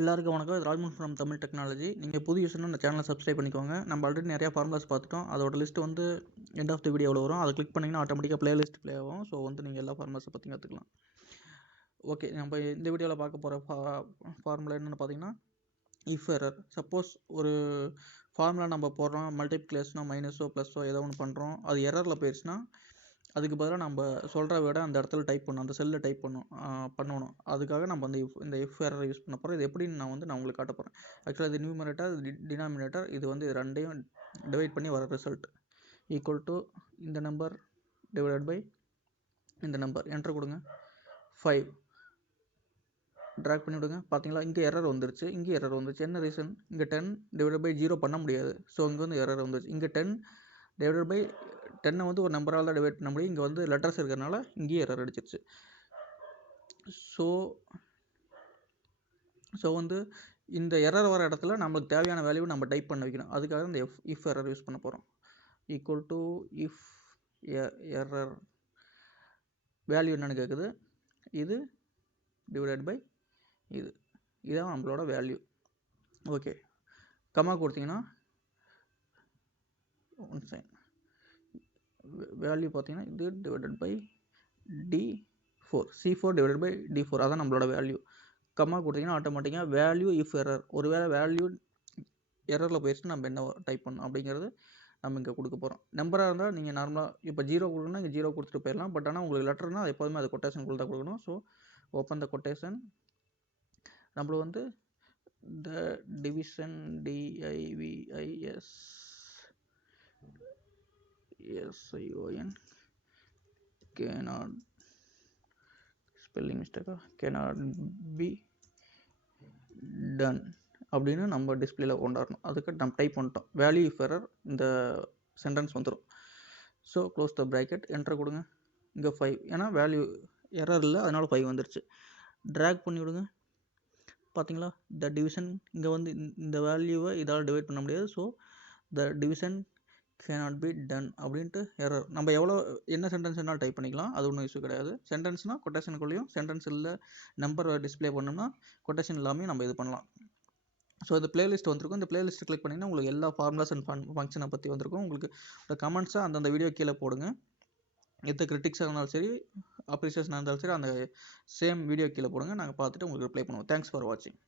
எல்லாருக்கும் வணக்கம். இது ராஜ்மோகன் ஃப்ரம் தமிழ் டெக்னாலஜி. நீங்கள் புது யூஸ்னா இந்த சேனலை சப்ஸ்கிரைப் பண்ணிக்கோங்க. நம்ம ஆல்ரெடி நிறையா ஃபார்முலாஸ் பார்த்துட்டோம். அதோட லிஸ்ட் வந்து எண்ட் ஆஃப் த வீடியோவில் வரும். அதை கிளிக் பண்ணிங்கன்னா ஆட்டோமேட்டிக்காக பிளேலிஸ்ட் ப்ளே ஆகும். ஸோ வந்து நீங்கள் எல்லா ஃபார்முலாஸை பற்றி கற்றுக்கலாம். ஓகே, நம்ம இந்த வீடியோவில் பார்க்க போகிற ஃபார்முலா என்னென்னு பார்த்தீங்கன்னா இஃப் எரர். சப்போஸ் ஒரு ஃபார்முலா நம்ம போடுறோம், மல்டிப்ளிகேஷனோ மைனஸோ ப்ளஸோ ஏதோ ஒன்று பண்ணுறோம், அது எரரில் போயிடுச்சுன்னா அதுக்கு பதிலாக நம்ம சொல்கிற விட அந்த இடத்துல டைப் பண்ணணும், அந்த செல்லில் டைப் பண்ணணும். அதுக்காக நம்ம இந்த இஃப் எரர் யூஸ் பண்ண போகிறோம். இது எப்படின்னு நான் உங்களுக்கு காட்ட போகிறேன். ஆக்சுவலாக இது நியூமரேட்டர், டினாமினேட்டர். இது வந்து இது ரெண்டையும் டிவைட் பண்ணி வர ரிசல்ட் ஈக்குவல் டு இந்த நம்பர் டிவைடட் பை இந்த நம்பர். என்ட்ரு கொடுங்க. 5 ட்ராக் பண்ணி விடுங்க. பார்த்தீங்களா, இங்கே எரர் வந்துருச்சு, இங்கே எரர் வந்துருச்சு. என்ன ரீசன்? இங்கே 10 டிவைடட் பை 0 பண்ண முடியாது. ஸோ இங்கே வந்து எரர் வந்துருச்சு. இங்கே 10 டிவைடட் பை 10 வந்து ஒரு நம்பரால் தான் டிவைட் பண்ண முடியும். இங்கே வந்து லெட்டர்ஸ் இருக்கிறதுனால இங்கேயே எரர் அடிச்சிருச்சு. ஸோ வந்து இந்த எரர் வர இடத்துல நம்மளுக்கு தேவையான வேல்யூ நம்ம டைப் பண்ண வைக்கணும். அதுக்காக இந்த இஃப் எரர் யூஸ் பண்ண போகிறோம். Equal to if error value என்னென்னு கேட்குது. இது டிவைடட் பை இதுதான் நம்மளோட வேல்யூ. ஓகே, கமா கொடுத்தீங்கன்னா ஒன் சைன் வேல்யூ பார்த்தீங்கன்னா இது divided by D4, C4 divided by D4. அதான் நம்மளோட வேல்யூ. கம்மா கொடுத்தீங்கன்னா ஆட்டோமேட்டிக்காக வேல்யூ இஃப் எரர். ஒருவேளை வேல்யூ எரரில் போயிடுச்சுன்னா நம்ம என்ன டைப் பண்ணணும் அப்படிங்கிறது நம்ம இங்கே கொடுக்க போகிறோம். நம்பராக இருந்தால் நீங்கள் நார்மலாக இப்போ 0 கொடுக்கணும்னா இங்கே 0 கொடுத்துட்டு போயிடலாம். பட் ஆனால் உங்களுக்கு லெட்டர்னால் அது எப்போதுமே அது கொட்டேஷன் தான் கொடுக்கணும். So open the quotation. நம்மளுக்கு வந்து the division DIVISSION cannot spelling மிஸ்டேக்கா cannot be done அப்படின்னு நம்ம டிஸ்பிளேல கொண்டாடணும். அதுக்கு நம்ம டைப் பண்ணிட்டோம் வேல்யூ இஃப் எரர். இந்த சென்டென்ஸ் வந்துடும். So close the bracket, enter கொடுங்க. இங்கே 5, ஏன்னா வேல்யூ எரர் இல்லை, அதனால 5 வந்துருச்சு. ட்ராக் பண்ணி விடுங்க. பார்த்தீங்களா, த டிவிஷன் இங்கே வந்து இந்த வேல்யூவை இதால் டிவைட் பண்ண முடியாது. So the division cannot be done அப்படின்ட்டு எரர். நம்ம என்ன சென்டென்ஸ் என்னால் டைப் பண்ணிக்கலாம், அது ஒன்றும் இஷ்யூ கிடையாது. சென்டென்ஸ்னால் கொட்டேஷனுக்குள்ளேயும், சென்டென்ஸ் இல்லை நம்பர் டிஸ்பிளே பண்ணோம்னா கொட்டேஷன் இல்லாமல் நம்ம இது பண்ணலாம். ஸோ இந்த பிளேலிஸ்ட் வந்திருக்கும். இந்த பிளேலிஸ்ட் கிளிக் பண்ணிங்கன்னா உங்களுக்கு எல்லா ஃபார்முலாஸ் அண்ட் ஃபங்க்ஷனை பற்றி வந்திருக்கும். உங்களுக்கு கமெண்ட்ஸாக அந்தந்த வீடியோ கீழே போடுங்க. எந்த கிரிட்டிக்ஸாக இருந்தாலும் சரி, அப்ரிசியேஷனாக இருந்தாலும் சரி, அந்த சேம் வீடியோ கீழே போடுங்க. நாங்கள் பார்த்துட்டு உங்களுக்கு ரிப்ளை பண்ணுவோம். தேங்க்ஸ் ஃபார் வாட்சிங்.